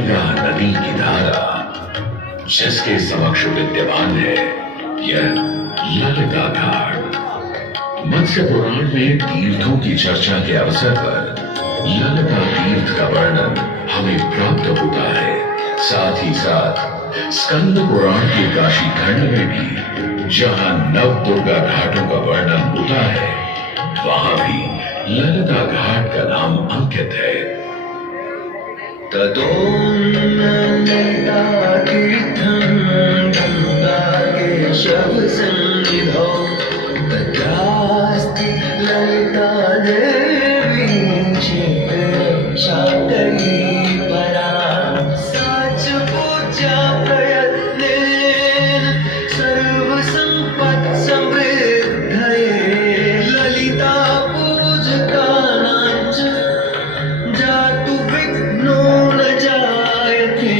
गंगा नदी की धारा जिसके समक्ष विद्यमान है यह ललिता घाट। मत्स्य पुराण में तीर्थों की चर्चा के अवसर पर ललिता तीर्थ का वर्णन हमें प्राप्त होता है। साथ ही साथ स्कंद पुराण के काशी खंड में भी जहां नव दुर्गा घाटों का वर्णन होता है वहां भी ललिता घाट का नाम अंकित है। तदों ललिता तीर्थं गंगा केशव सन्निधौ तत्रास्ति ललिता देवी क्षेत्ररक्षाकरी परा। साच पूजा प्रयत्नेन सर्वसम्पत् समृद्धये ललिता पूजकानां च जातु विघ्नो न जायते।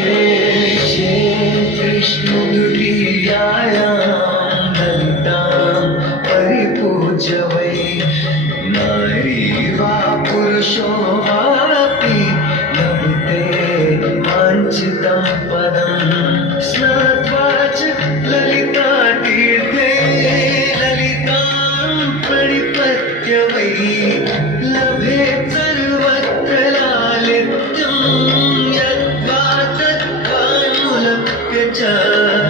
कृष्ण तुरीयायां ललितां परिपूज्य वै नारी वा पुरुषो वापि लभते वाञ्छितं पदम्। स्नात्वा च ललिता तीर्थे ललितां प्रणिपत्य वै लभेत् सर्वत्र लालित्यं। यद्वा तद्वानुलभ्य च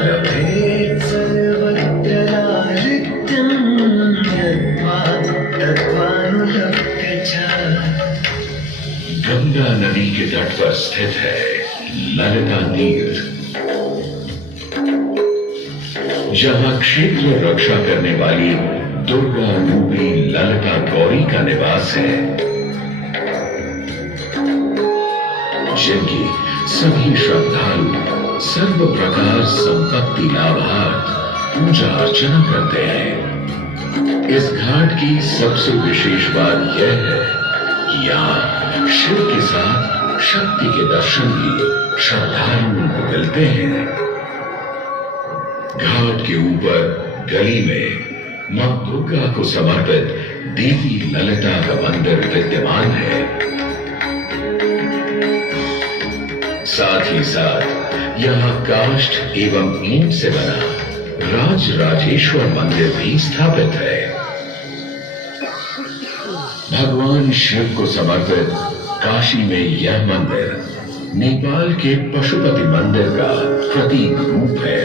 लभेत् सर्वत्र लालित्यं। यद्वा तद्वानुलभ्य च। गंगा नदी के तट पर स्थित है ललिता तीर्थ, जहां क्षेत्र रक्षा करने वाली दुर्गा रूपी ललिता गौरी का निवास है, जिनकी सभी श्रद्धालु सर्व प्रकार संपत्ति लाभार्थ पूजा अर्चना करते हैं। इस घाट की सबसे विशेष बात यह है कि यहाँ शिव के साथ शक्ति के दर्शन भी श्रद्धालुओं को मिलते हैं। घाट के ऊपर गली में मां दुर्गा को समर्पित देवी ललिता का मंदिर विद्यमान है। साथ ही साथ यहाँ काष्ठ एवं ईंट से बना राज राजेश्वर मंदिर भी स्थापित है। भगवान शिव को समर्पित काशी में यह मंदिर नेपाल के पशुपति मंदिर का प्रतीक रूप है।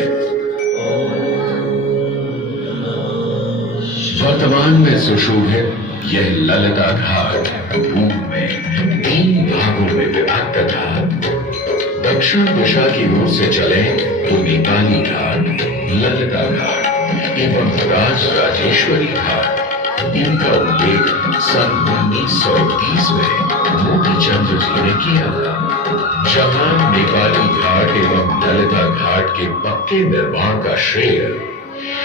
वर्तमान में सुशोभित यह ललिता घाट पूर्व में 3 भागों में विभक्त था। दक्षिण दिशा की ओर से चले तो नेपाली घाट, ललिता घाट एवं राज राजेश्वरी घाट। इनका उल्लेख सन 1930 में मोतीचंद्र जी ने किया था। जहां नेपाली घाट एवं ललिता घाट के पक्के निर्माण का श्रेय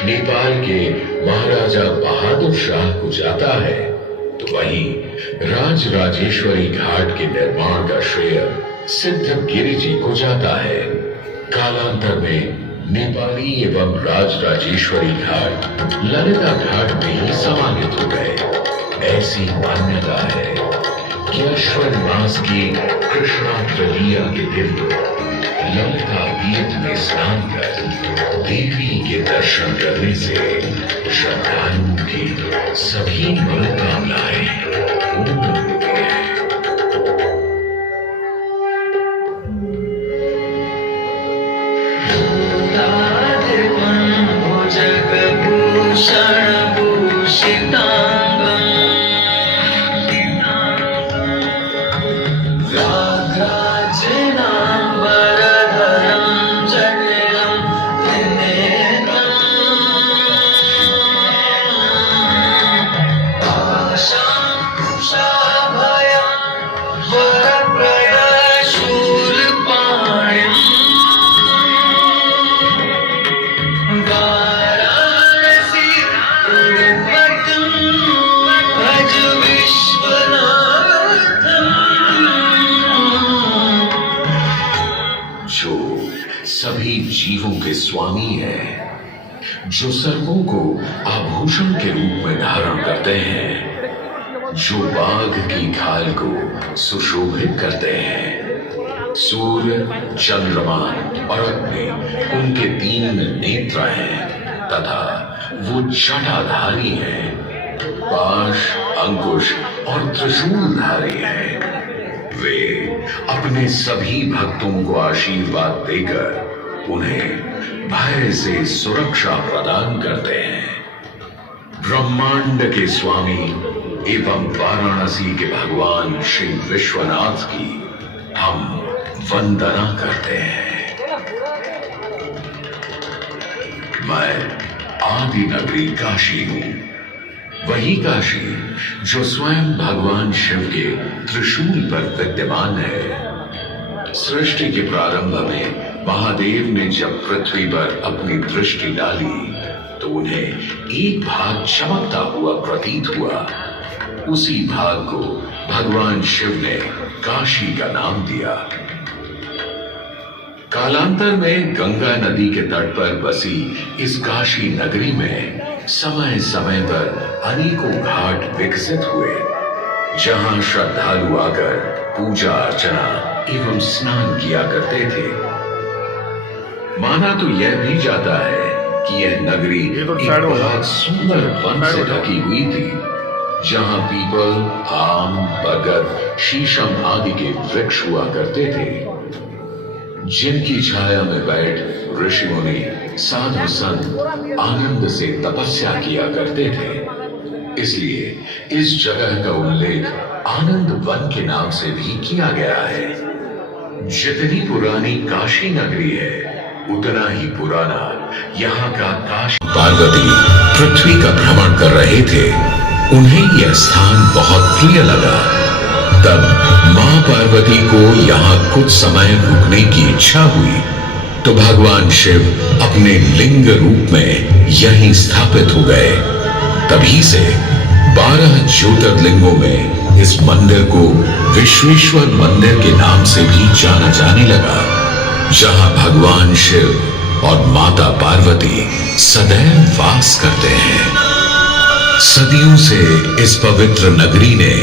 नेपाल के महाराजा बहादुर शाह को जाता है, तो वहीं राज राजेश्वरी घाट के निर्माण का श्रेय सिद्धगिरी जी को जाता है। कालांतर में नेपाली एवं राज राजेश्वरी घाट ललिता घाट में ही समाहित हो गए। ऐसी मान्यता है कि अश्विन मास की कृष्णा तृतीया के दिन ललिता तीर्थ में स्नान कर देवी के दर्शन करने से श्रद्धालुओं की सभी मनोकामनाएं पूर्ण होती हैं। सभी जीवों के स्वामी है, जो सर्पों को आभूषण के रूप में धारण करते हैं, जो बाघ की खाल को सुशोभित करते हैं, सूर्य, चंद्रमा और अग्नि उनके 3 नेत्र हैं तथा वो जटाधारी हैं। पाश, अंकुश और त्रिशूलधारी हैं। वे अपने सभी भक्तों को आशीर्वाद देकर उन्हें भय से सुरक्षा प्रदान करते हैं। ब्रह्मांड के स्वामी एवं वाराणसी के भगवान श्री विश्वनाथ की हम वंदना करते हैं। मैं आदि नगरी काशी हूं, वही काशी जो स्वयं भगवान शिव के त्रिशूल पर विद्यमान है। सृष्टि के प्रारंभ में महादेव ने जब पृथ्वी पर अपनी दृष्टि डाली तो उन्हें एक भाग चमकता हुआ प्रतीत हुआ। उसी भाग को भगवान शिव ने काशी का नाम दिया। कालांतर में गंगा नदी के तट पर बसी इस काशी नगरी में समय समय पर अनेकों घाट विकसित हुए, जहां श्रद्धालु आकर पूजा अर्चना एवं स्नान किया करते थे। माना तो यह भी जाता है कि यह नगरी एक बहुत सुंदर वन से ढकी हुई थी, जहां पीपल, आम, बरगद, शीशम आदि के वृक्ष हुआ करते थे, जिनकी छाया में बैठ ऋषि मुनि साधु संत आनंद से तपस्या किया करते थे। इसलिए इस जगह का उल्लेख आनंद वन के नाम से भी किया गया है। जितनी पुरानी काशी नगरी है उतना ही पुराना यहाँ का काशी। पार्वती पृथ्वी का भ्रमण कर रहे थे, उन्हें यह स्थान बहुत प्रिय लगा। तब मां पार्वती को यहाँ कुछ समय रुकने की इच्छा हुई तो भगवान शिव अपने लिंग रूप में यहीं स्थापित हो गए। तभी से 12 ज्योतिर्लिंगों में इस मंदिर को विश्वेश्वर मंदिर के नाम से भी जाना जाने लगा, जहां भगवान शिव और माता पार्वती सदैव वास करते हैं। सदियों से इस पवित्र नगरी ने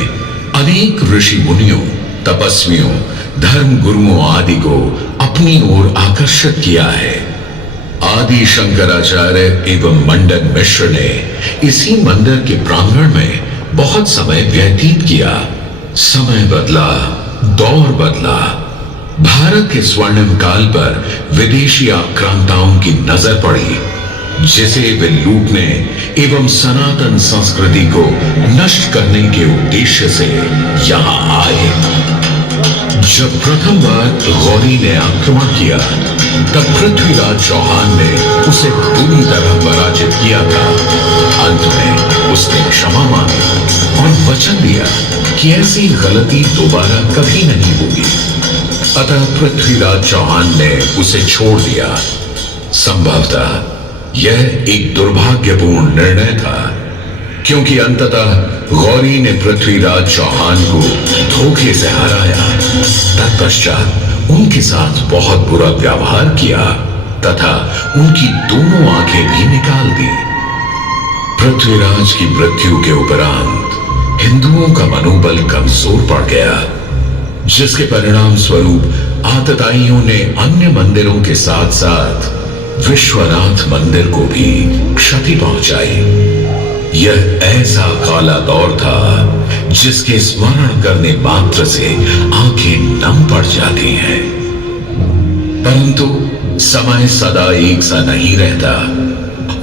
अनेक ऋषि मुनियों, तपस्वियों, धर्म गुरुओं आदि को अपनी ओर आकर्षित किया है। आदि शंकराचार्य एवं मंडन मिश्र ने इसी मंदिर के प्रांगण में बहुत समय व्यतीत किया। समय बदला, दौर बदला। भारत के स्वर्णिम काल पर विदेशी आक्रांताओं की नजर पड़ी, जिसे वे लूटने एवं सनातन संस्कृति को नष्ट करने के उद्देश्य से यहां आए। जब प्रथम बार गौरी ने आक्रमण किया तब पृथ्वीराज चौहान ने उसे बुरी तरह पराजित किया था। अंत में उसने क्षमा मांगी और वचन दिया कि ऐसी गलती दोबारा कभी नहीं होगी। अतः पृथ्वीराज चौहान ने उसे छोड़ दिया। संभवतः यह एक दुर्भाग्यपूर्ण निर्णय था, क्योंकि अंततः गौरी ने पृथ्वीराज चौहान को धोखे से हराया। तत्पश्चात उनके साथ बहुत बुरा व्यवहार किया तथा उनकी दोनों आंखें भी निकाल दी। पृथ्वीराज की मृत्यु के उपरांत हिंदुओं का मनोबल कमजोर पड़ गया, जिसके परिणाम स्वरूप आतताइयों ने अन्य मंदिरों के साथ साथ विश्वनाथ मंदिर को भी क्षति पहुंचाई। यह ऐसा काला दौर था जिसके स्मरण करने मात्र से आंखें नम पड़ जाती हैं। परंतु समय सदा एक सा नहीं रहता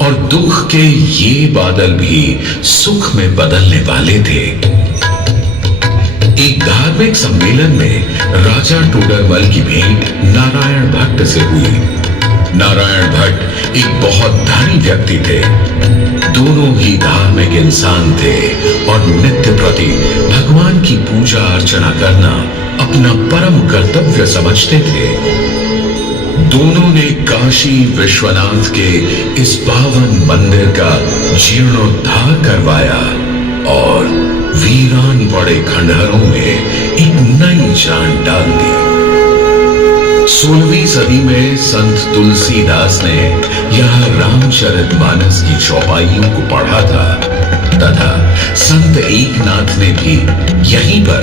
और दुख के ये बादल भी सुख में बदलने वाले थे। एक धार्मिक सम्मेलन में राजा टोडरमल की भेंट नारायण भट्ट से हुई। नारायण भट्ट एक बहुत धनी व्यक्ति थे। दोनों ही धार्मिक इंसान थे और नित्य प्रति भगवान की पूजा अर्चना करना अपना परम कर्तव्य समझते थे। दोनों ने काशी विश्वनाथ के इस पावन मंदिर का जीर्णोद्धार करवाया और वीरान पड़े खंडहरों में एक नई जान डाल दी। 16वीं सदी में संत तुलसीदास ने यहाँ रामचरितमानस की चौपाइयों को पढ़ा था तथा संत एकनाथ ने भी यहीं पर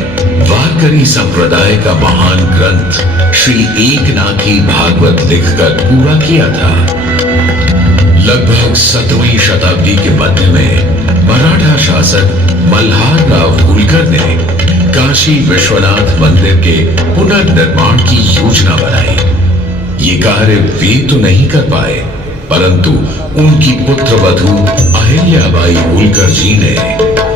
वारकरी संप्रदाय का महान ग्रंथ श्री एकनाथी भागवत लिखकर पूरा किया था। लगभग 17वीं शताब्दी के मध्य में मराठा शासक मल्हार राव होलकर ने काशी विश्वनाथ मंदिर के पुनर्निर्माण की योजना बनाई। ये कार्य वे तो नहीं कर पाए, परंतु उनकी पुत्रवधू अहिल्याबाई होलकर जी ने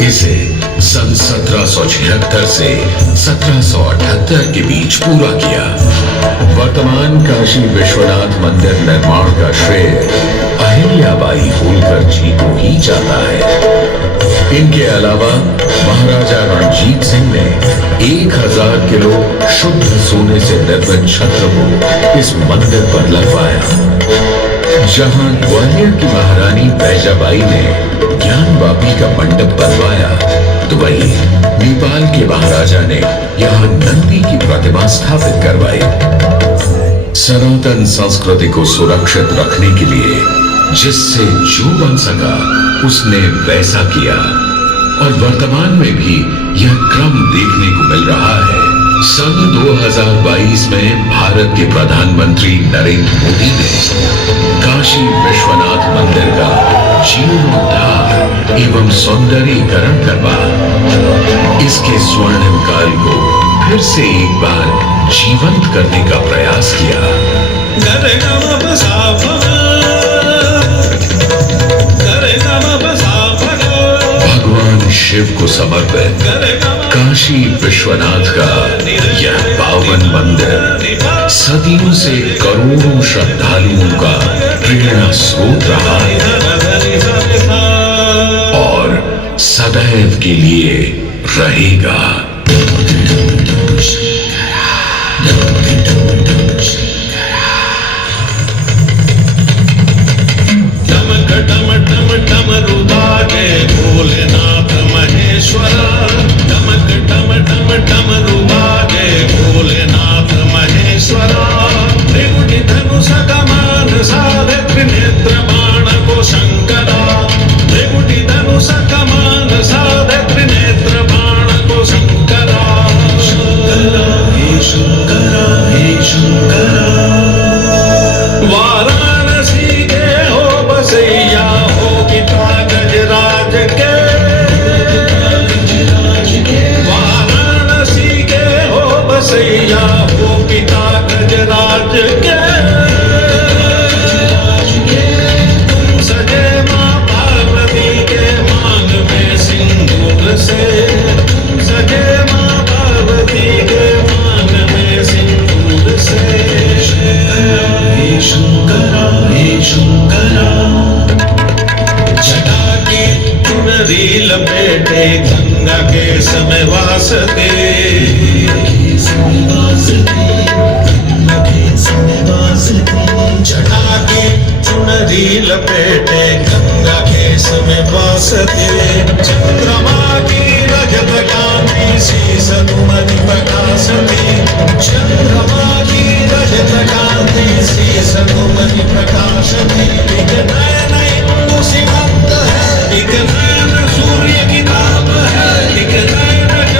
इसे सन 1776 से 1778 के बीच पूरा किया। वर्तमान काशी विश्वनाथ मंदिर निर्माण का श्रेय अहिल्याबाई होलकर जी को ही जाता है। इनके अलावा महाराजा रणजीत सिंह ने 1000 किलो शुद्ध सोने से निर्मित छत्र को इस मंदिर पर लगवाया। जहां ग्वालियर की महारानी बैजाबाई ने ज्ञानवापी का मंडप बनवाया, तो वहीं नेपाल के महाराजा ने यहां नंदी की प्रतिमा स्थापित करवाई। सनातन संस्कृति को सुरक्षित रखने के लिए जिससे जो बन सका उसने वैसा किया और वर्तमान में भी यह क्रम देखने को मिल रहा है। सन 2022 में भारत के प्रधानमंत्री नरेंद्र मोदी ने काशी विश्वनाथ मंदिर का जीर्णोद्धार एवं सौंदर्यीकरण करवा इसके स्वर्णिम काल को फिर से एक बार जीवंत करने का प्रयास किया। भगवान शिव को समर्पित काशी विश्वनाथ का यह पावन मंदिर सदियों से करोड़ों श्रद्धालुओं का प्रेरणा स्रोत रहा है और सदैव के लिए रहेगा। भोलेनाथ महेश्वरा टमक टम टम टम रुबाजे भोलेनाथ महेश्वरा त्रिपुटी धनुष कमान साधे त्रिनेत्र बाण को शंकरा त्रिपुटी धनुष कमान साधे त्रिनेत्र बाण को शंकरा शंकरा हे शंकरा हे शंकरा वाराणसी के हो बसैया हो पिता गजराज के वाराणसी के हो बसैया हो पिता गजराज के तुम सजे माँ पार्वती के मांग में सिंदूर से तुम सजे माँ पार्वती के मांग में सिंदूर से हे शंकरा हे शंकरा जटा की चुनरी लपेटे गंगा के समय वासते जटा की चुनरी लपेटे गंगा के समय वासते चंद्रमा की रजत कांति शीस तुमनि प्रकाशते चंद्रमा की रजत कांति शीस तुमनि प्रकाशते